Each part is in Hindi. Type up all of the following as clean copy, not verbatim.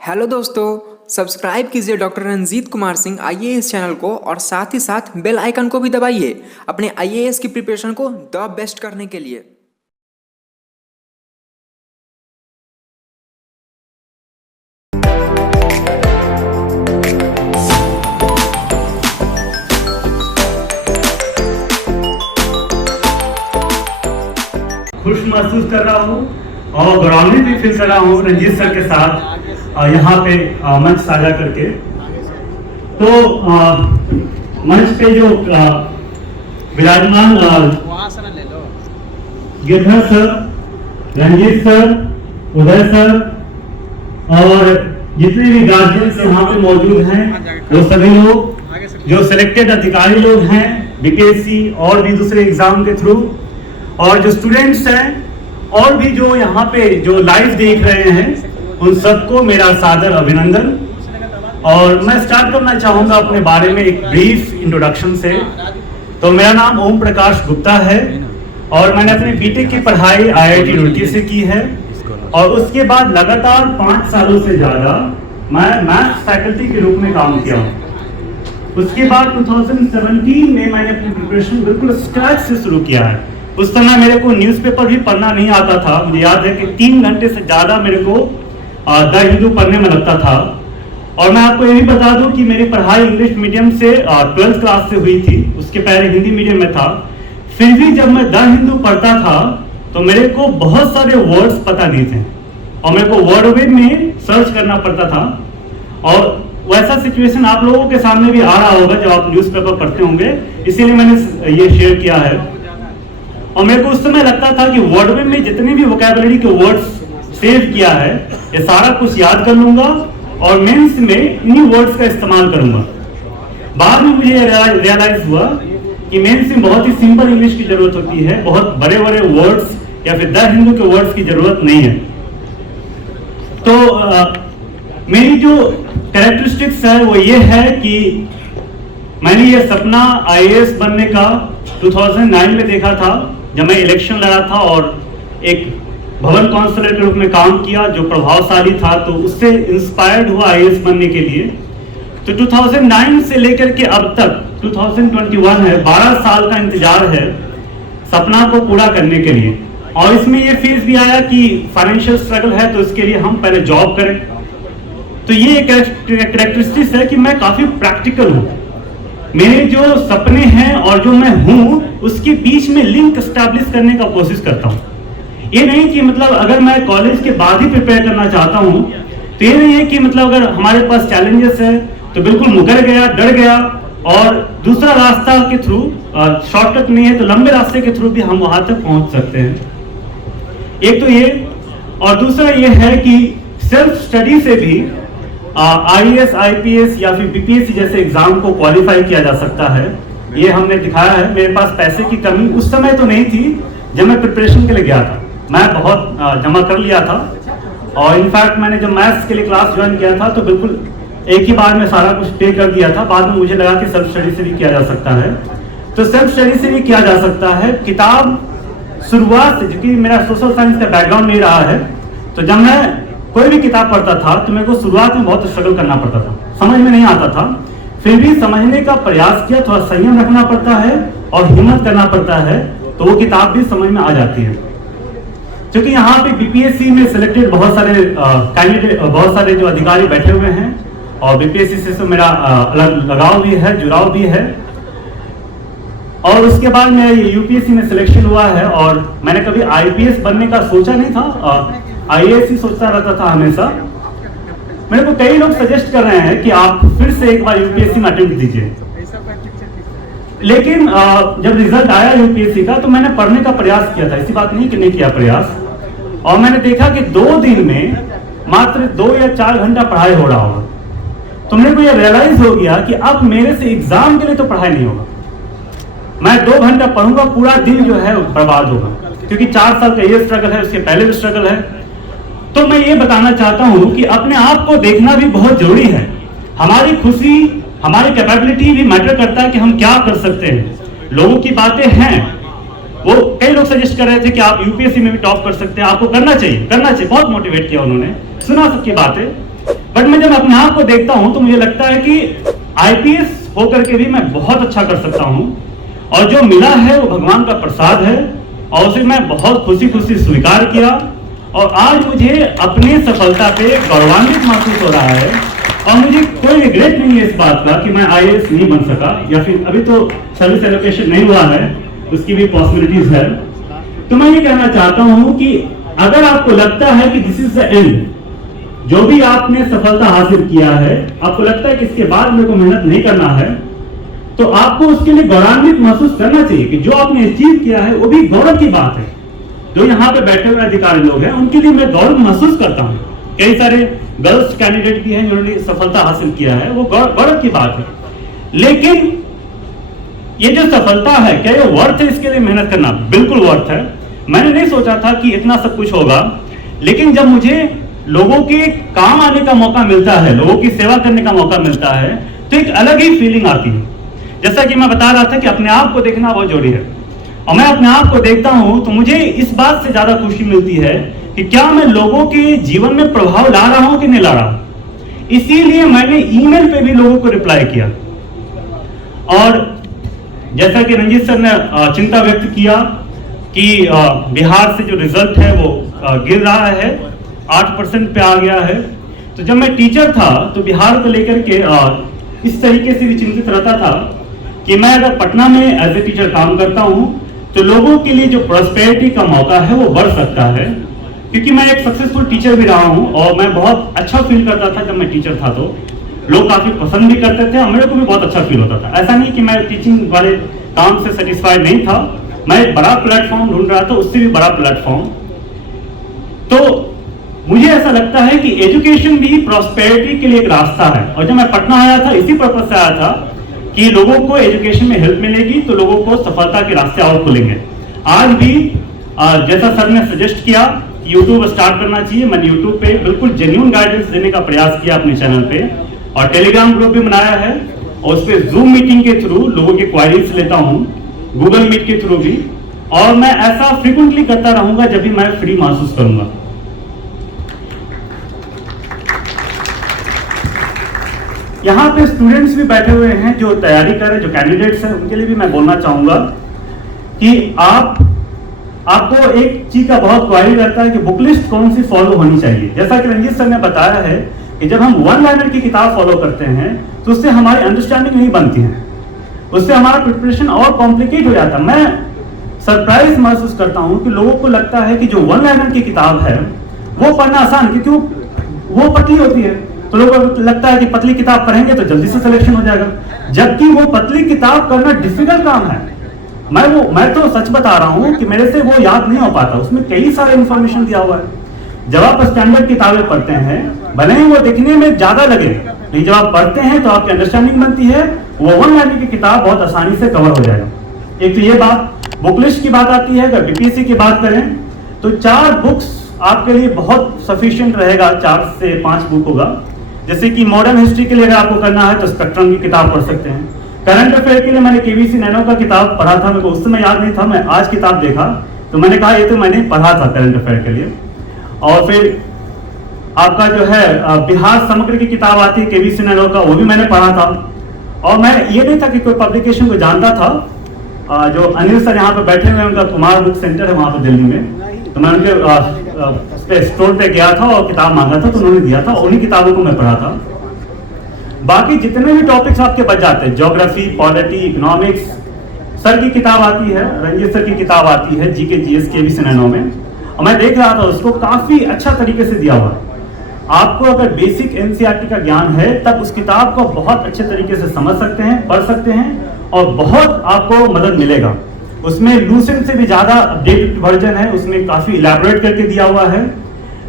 हेलो दोस्तों, सब्सक्राइब कीजिए doctor Ranjit Kumar Singh IAS channel को और साथ ही साथ बेल आइकन को भी दबाइए अपने आईएएस की प्रिपरेशन को द बेस्ट करने के लिए। खुश महसूस कर रहा हूँ और गौरवान्वित भी फील कर रहा हूँ रंजीत सर के साथ यहाँ पे मंच साझा करके। तो मंच पे जो विराजमान गिरधर सर, रंजीत सर, उदय सर और जितने भी गार्जियंस यहाँ पे मौजूद हैं वो सभी लोग जो सिलेक्टेड अधिकारी लोग हैं बीपीएससी और भी दूसरे एग्जाम के थ्रू, और जो स्टूडेंट्स हैं और भी जो यहाँ पे जो लाइव देख रहे हैं, उन सबको मेरा सादर अभिनंदन। और मैं स्टार्ट करना चाहूँगा अपने बारे में एक ब्रीफ इंट्रोडक्शन से। तो मेरा नाम ओम प्रकाश गुप्ता है और मैंने अपनी बीटेक की पढ़ाई आईआईटी रुड़की से की है और उसके बाद लगातार 5 सालों से ज़्यादा मैं मैथ्स फैकल्टी के रूप में काम किया हूँ। उसके बाद 2017 में मैंने अपनी प्रिपरेशन बिल्कुल स्क्रैच से शुरू किया है। उस समय मेरे को न्यूज़पेपर भी पढ़ना नहीं आता था। मुझे याद है कि 3 घंटे से ज़्यादा मेरे को द हिंदू पढ़ने में लगता था। और मैं आपको ये भी बता दूं कि मेरी पढ़ाई इंग्लिश मीडियम से 12th क्लास से हुई थी, उसके पहले हिंदी मीडियम में था। फिर भी जब मैं द हिंदू पढ़ता था तो मेरे को बहुत सारे वर्ड्स पता नहीं थे और मेरे को वर्डवेब में सर्च करना पड़ता था। और वैसा सिचुएशन आप लोगों के सामने भी आ रहा होगा जब आप न्यूज़पेपर पढ़ते होंगे, इसीलिए मैंने ये शेयर किया है। और मेरे को उस समय लगता था कि वर्डवेब में जितने भी वोकैबुलरी के वर्ड्स सेव किया है ये सारा कुछ याद कर लूंगा और मेंस में इन्हीं वर्ड्स का इस्तेमाल करूंगा। बाद में मुझे रियलाइज हुआ कि मेंस में बहुत ही सिंपल इंग्लिश की जरूरत होती है, बहुत बड़े बड़े वर्ड्स या फिर द हिंदू के वर्ड्स की जरूरत नहीं है। तो मेरी जो कैरेक्टरिस्टिक्स है वो ये है कि मैंने ये सपना आईएएस बनने का 2009 में देखा था जब मैं इलेक्शन लड़ा था और एक भवन काउंसलर के रूप में काम किया जो प्रभावशाली था, तो उससे इंस्पायर्ड हुआ आईएएस बनने के लिए। तो 2009 से लेकर के अब तक 2021 है, 12 साल का इंतजार है सपना को पूरा करने के लिए। और इसमें ये फेज भी आया कि फाइनेंशियल स्ट्रगल है तो इसके लिए हम पहले जॉब करें। तो ये एक कैरेक्टरिस्टिक्स है कि मैं काफी प्रैक्टिकल हूँ। मेरे जो सपने हैं और जो मैं हूँ उसके बीच में लिंक एस्टैब्लिश करने का कोशिश करता हूँ। ये नहीं कि मतलब अगर मैं कॉलेज के बाद ही प्रिपेयर करना चाहता हूँ तो ये नहीं है कि मतलब अगर हमारे पास चैलेंजेस है तो बिल्कुल मुकर गया, डर गया और दूसरा रास्ता के थ्रू, शॉर्टकट नहीं है तो लंबे रास्ते के थ्रू भी हम वहां तक पहुंच सकते हैं। एक तो ये, और दूसरा ये है कि सेल्फ स्टडी से भी आईएएस, आईपीएस या फिर बीपीएससी जैसे एग्जाम को क्वालिफाई किया जा सकता है। ये हमने दिखाया है। मेरे पास पैसे की कमी उस समय तो नहीं थी जब मैं प्रिपरेशन के लिए गया था, मैं बहुत जमा कर लिया था और इनफैक्ट मैंने जब मैथ्स के लिए क्लास ज्वाइन किया था तो बिल्कुल एक ही बार में सारा कुछ पे कर दिया था। बाद में मुझे लगा कि सेल्फ स्टडी से भी किया जा सकता है, तो सेल्फ स्टडी से भी किया जा सकता है। किताब शुरुआत से, क्योंकि मेरा सोशल साइंस का बैकग्राउंड नहीं रहा है, तो जब मैं कोई भी किताब पढ़ता था तो मेरे को शुरुआत में बहुत स्ट्रगल करना पड़ता था, समझ में नहीं आता था। फिर भी समझने का प्रयास किया, थोड़ा संयम रखना पड़ता है और हिम्मत करना पड़ता है, तो वो किताब भी समझ में आ जाती है। क्योंकि यहाँ पे बीपीएससी में सिलेक्टेड बहुत सारे कैंडिडेट, बहुत सारे जो अधिकारी बैठे हुए हैं और बीपीएससी से तो मेरा अलग लगाव भी है, जुड़ाव भी है। और उसके बाद मेरा ये यूपीएससी में सिलेक्शन हुआ है और मैंने कभी आईपीएस बनने का सोचा नहीं था, आईएएस ही सोचता रहता था हमेशा। मेरे को कई लोग सजेस्ट कर रहे हैं कि आप फिर से एक बार यूपीएससी में अटेम्प्ट दीजिए, लेकिन जब रिजल्ट आया यूपीएससी का तो मैंने पढ़ने का प्रयास किया था, ऐसी बात नहीं कि नहीं किया प्रयास। और मैंने देखा कि 2 दिन में मात्र 2 या 4 घंटा पढ़ाई हो रहा होगा। तो मेरे को यह रियलाइज हो गया कि अब मेरे से एग्जाम के लिए तो पढ़ाई नहीं होगा। मैं 2 घंटा पढ़ूंगा, पूरा दिन जो है बर्बाद होगा, क्योंकि 4 साल का ये स्ट्रगल है, उसके पहले भी स्ट्रगल है। तो मैं ये बताना चाहता हूं कि अपने आप को देखना भी बहुत जरूरी है। हमारी खुशी, हमारी कैपेबिलिटी भी मैटर करता है कि हम क्या कर सकते हैं। लोगों की बातें हैं, वो कई लोग सजेस्ट कर रहे थे कि आप यूपीएससी में भी टॉप कर सकते हैं, आपको करना चाहिए, बहुत मोटिवेट किया उन्होंने, सुना सबकी बातें। बट मैं जब अपने आप को देखता हूं तो मुझे लगता है कि आईपीएस होकर के भी मैं बहुत अच्छा कर सकता हूं, और जो मिला है वो भगवान का प्रसाद है, और उसे मैं बहुत खुशी खुशी स्वीकार किया, और आज मुझे अपनी सफलता पे गौरवान्वित महसूस हो रहा है, और मुझे कोई रिग्रेट नहीं है इस बात का कि मैं आईएएस नहीं बन सका, या फिर अभी तो सर्विस एलोकेशन नहीं हुआ है, उसकी भी पॉसिबिलिटीज है। तो मैं ये कहना चाहता हूं कि अगर आपको लगता है कि दिस इज द एंड, जो भी आपने सफलता हासिल किया है, आपको लगता है कि इसके बाद मेरे को मेहनत नहीं करना है, तो आपको उसके लिए गौरवान्वित महसूस करना चाहिए कि जो आपने अचीव किया है वो भी गौरव की बात है। जो यहाँ पे बैठे हुए अधिकारी लोग हैं उनके लिए मैं गौरव महसूस करता हूँ। कई सारे गर्ल्स कैंडिडेट भी हैं जिन्होंने सफलता हासिल किया है, वो गौरव की बात है। लेकिन ये जो सफलता है, क्या ये वर्थ है इसके लिए मेहनत करना? बिल्कुल वर्थ है। मैंने नहीं सोचा था कि इतना सब कुछ होगा, लेकिन जब मुझे लोगों के काम आने का मौका मिलता है, लोगों की सेवा करने का मौका मिलता है, तो एक अलग ही फीलिंग आती है। जैसा कि मैं बता रहा था कि अपने आप को देखना बहुत जरूरी है, और मैं अपने आप को देखता हूं तो मुझे इस बात से ज्यादा खुशी मिलती है कि क्या मैं लोगों के जीवन में प्रभाव ला रहा हूं कि नहीं ला रहा हूं। इसीलिए मैंने ईमेल पे भी लोगों को रिप्लाई किया, और जैसा कि रंजीत सर ने चिंता व्यक्त किया कि बिहार से जो रिजल्ट है वो गिर रहा है, 8% पे आ गया है। तो जब मैं टीचर था तो बिहार को लेकर के इस तरीके से भी चिंतित रहता था कि मैं अगर पटना में एज ए टीचर काम करता हूं तो लोगों के लिए जो प्रॉस्पेरिटी का मौका है वो बढ़ सकता है, क्योंकि मैं एक सक्सेसफुल टीचर भी रहा हूं, और मैं बहुत अच्छा फील करता था जब मैं टीचर था। तो लोग काफी पसंद भी करते थे, और मेरे को भी बहुत अच्छा फील होता था। ऐसा नहीं कि मैं टीचिंग वाले काम से सेटिस्फाइड नहीं था, मैं एक बड़ा प्लेटफॉर्म ढूंढ रहा था, उससे भी बड़ा प्लेटफॉर्म। तो मुझे ऐसा लगता है कि एजुकेशन भी प्रॉस्पेरिटी के लिए एक रास्ता है, और जब मैं पटना आया था इसी पर्पज से आया था कि लोगों को एजुकेशन में हेल्प मिलेगी तो लोगों को सफलता के रास्ते और खुलेंगे। आज भी जैसा सर ने सजेस्ट किया कि यूट्यूब स्टार्ट करना चाहिए, मैंने यूट्यूब पे बिल्कुल जेन्युइन गाइडेंस देने का प्रयास किया अपने चैनल पे, और टेलीग्राम ग्रुप भी बनाया है, और उस पर जूम मीटिंग के थ्रू लोगों के क्वारीज लेता हूँ, गूगल मीट के थ्रू भी, और मैं ऐसा फ्रीक्वेंटली करता रहूंगा जब भी मैं फ्री महसूस करूंगा। यहाँ पे स्टूडेंट्स भी बैठे हुए हैं जो तैयारी कर रहे हैं, जो कैंडिडेट्स हैं, उनके लिए भी मैं बोलना चाहूंगा कि आपको एक चीज का बहुत क्वारी रहता है कि बुक लिस्ट कौन सी फॉलो होनी चाहिए। जैसा कि रंजीत सर ने बताया है कि जब हम वन लाइनर की किताब फॉलो करते हैं तो उससे हमारी अंडरस्टैंडिंग नहीं बनती है, उससे हमारा प्रिपरेशन और कॉम्प्लिकेट हो जाता है। मैं सरप्राइज महसूस करता हूं कि लोगों को लगता है कि जो वन लाइनर की किताब है वो पढ़ना आसान, क्योंकि वो पतली होती है, तो लोगों को लगता है कि पतली किताब पढ़ेंगे तो जल्दी से सिलेक्शन हो जाएगा, जबकि वो पतली किताब करना डिफिकल्ट काम है। मैं तो सच बता रहा हूं कि मेरे से वो याद नहीं हो पाता, उसमें कई सारे इंफॉर्मेशन दिया हुआ है। जब आप स्टैंडर्ड किताबें पढ़ते हैं, भले ही वो दिखने में ज्यादा लगे, लेकिन जब आप पढ़ते हैं तो आपकी अंडरस्टैंडिंग बनती है, वो वन लाइनर की किताब बहुत आसानी से कवर हो जाएगा। एक तो ये बात, बुक लिस्ट की बात आती है। अगर बीपीएससी की बात करें तो 4 बुक्स आपके लिए बहुत सफिशिएंट रहेगा, 4 से 5 बुक होगा। जैसे कि मॉडर्न हिस्ट्री के लिए अगर आपको करना है तो स्पेक्ट्रम की किताब पढ़ सकते हैं। करंट अफेयर के लिए मैंने केवीसी नैनो का किताब पढ़ा था, मेरे को उस समय याद नहीं था, मैं आज किताब देखा तो मैंने कहा ये तो मैंने पढ़ा था करंट अफेयर के लिए। और फिर आपका जो है बिहार समग्र की किताब आती है केवीसी नैनो का, वो भी मैंने पढ़ा था। और मैं ये नहीं था कि कोई पब्लिकेशन को जानता था, जो अनिल सर यहाँ पे बैठे हुए हैं, उनका कुमार बुक सेंटर है वहां पे दिल्ली में, तो मैं उनके स्टोर पे गया था और किताब मांगा था तो उन्होंने दिया था, उन्हीं किताबों को मैं पढ़ा था। बाकी जितने भी टॉपिक्स आपके बच जाते हैं, ज्योग्राफी, पॉलिटी, इकोनॉमिक्स, सर की किताब आती है, रंजीत सर की किताब आती है जीके जीएस केवीसी नैनो में, और मैं देख रहा था उसको काफी अच्छा तरीके से दिया हुआ है। आपको अगर बेसिक एनसीईआरटी का ज्ञान है तब उस किताब को बहुत अच्छे तरीके से समझ सकते हैं, पढ़ सकते हैं, और बहुत आपको मदद मिलेगा। उसमें लूसेंट से भी ज्यादा अपडेटेड वर्जन है, उसमें काफी इलैबोरेट करके दिया हुआ है,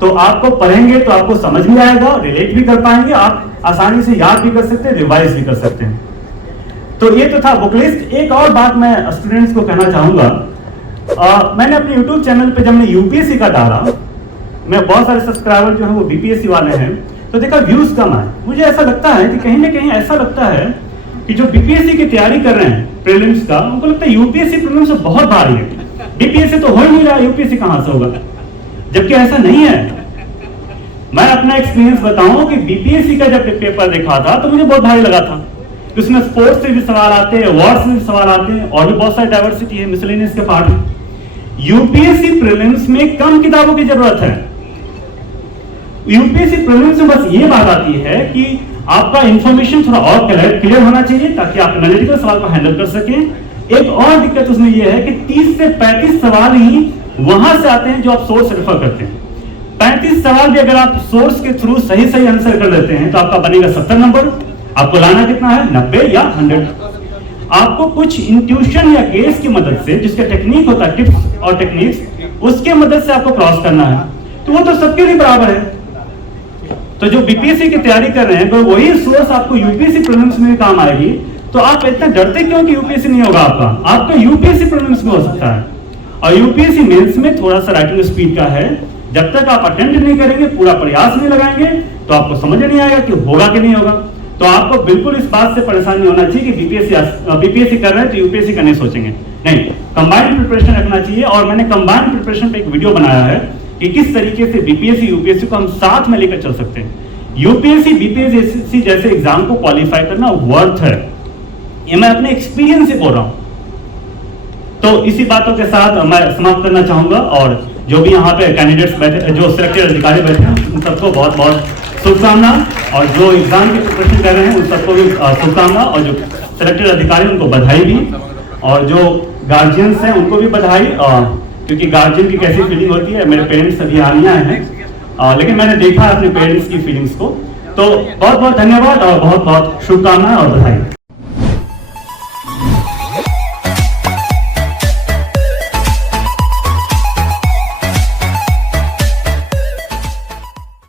तो आपको पढ़ेंगे तो आपको समझ भी आएगा, रिलेट भी कर पाएंगे, आप आसानी से याद भी कर सकते हैं, रिवाइज भी कर सकते हैं। तो ये तो था बुक लिस्ट। एक और बात मैं स्टूडेंट्स को कहना चाहूंगा, मैंने अपने यूट्यूब चैनल पे जब मैं यूपीएससी का डाला, मैं बहुत सारे सब्सक्राइबर जो है वो बीपीएससी वाले हैं, तो देखा व्यूज कम आए। मुझे ऐसा लगता है कि कहीं ना कहीं ऐसा लगता है कि जो बीपीएससी की तैयारी कर रहे हैं प्रीलिम्स का, उनको लगता है यूपीएससी प्रीलिम्स से बहुत भारी है, बीपीएससी तो हो ही नहीं रहा, यूपीएससी कहां से होगा, जबकि ऐसा नहीं है। मैं अपना एक्सपीरियंस बताऊं कि बीपीएससी का जब पेपर देखा था तो मुझे बहुत भारी लगा था। उसमें स्पोर्ट्स से भी सवाल आते हैं, वॉर्स से भी सवाल आते हैं, और भी बहुत सारी डाइवर्सिटी है, मिसलेनियस के पार्ट है। यूपीएससी प्रीलिम्स में कम किताबों की जरूरत है। यूपीएससी प्रीलिम्स में बस ये बात आती है कि आपका इंफॉर्मेशन थोड़ा और क्लियर होना चाहिए ताकि आप एनालिटिकल सवाल को हैंडल कर सकें। एक और दिक्कत उसमें यह है कि 30 से 35 सवाल ही वहां से आते हैं जो आप सोर्स रेफर करते हैं। 35 सवाल भी अगर आप सोर्स के थ्रू सही आंसर कर देते हैं तो आपका बनेगा 70 नंबर। आपको लाना कितना है, 90 या 100। आपको कुछ इंट्यूशन या गेस की मदद से, जिसका टेक्निक होता है, टिप्स और टेक्निक्स, उसके मदद से आपको क्रॉस करना है। तो वो तो सबके लिए बराबर है। तो जो बीपीएससी की तैयारी कर रहे हैं तो वही सोर्स आपको यूपीएससी प्रीलिम्स में भी काम आएगी। तो आप इतना डरते क्यों कि यूपीएससी नहीं होगा आपका यूपीएससी प्रीलिम्स में हो सकता है। और यूपीएससी मेंस में थोड़ा सा राइटिंग स्पीड का है। जब तक आप अटेम्प्ट नहीं करेंगे, पूरा प्रयास नहीं लगाएंगे, तो आपको समझ नहीं आएगा कि होगा कि नहीं होगा। तो आपको बिल्कुल इस बात से परेशान नहीं होना चाहिए कि बीपीएससी कर रहे हैं तो यूपीएससी का नहीं सोचेंगे। नहीं, कंबाइंड प्रिपरेशन रखना चाहिए। और मैंने कंबाइंड प्रिपरेशन पे एक वीडियो बनाया है कि किस तरीके से बीपीएससी यूपीएससी को हम साथ में लेकर चल सकते हैं। यूपीएससी बीपीएससी जैसे एग्जाम को क्वालिफाई करना वर्थ है, ये मैं अपने एक्सपीरियंस से बोल रहा हूं। तो इसी बातों के साथ मैं समाप्त करना चाहूंगा। और जो भी यहाँ पे कैंडिडेट्स बैठे, जो सिलेक्टेड अधिकारी बैठे हैं, उन सबको बहुत बहुत शुभकामना। और जो एग्जाम की प्रिपरेशन कर रहे हैं उन सबको भी शुभकामना। और जो सिलेक्टेड अधिकारी उनको बधाई भी, और जो गार्जियंस हैं उनको भी बधाई। क्योंकि गार्जियन की कैसी फीलिंग होती है, मेरे पेरेंट्स अभी आने आए हैं, लेकिन मैंने देखा अपने पेरेंट्स की फीलिंग्स को। तो बहुत बहुत धन्यवाद और बहुत बहुत शुभकामनाएं और बधाई।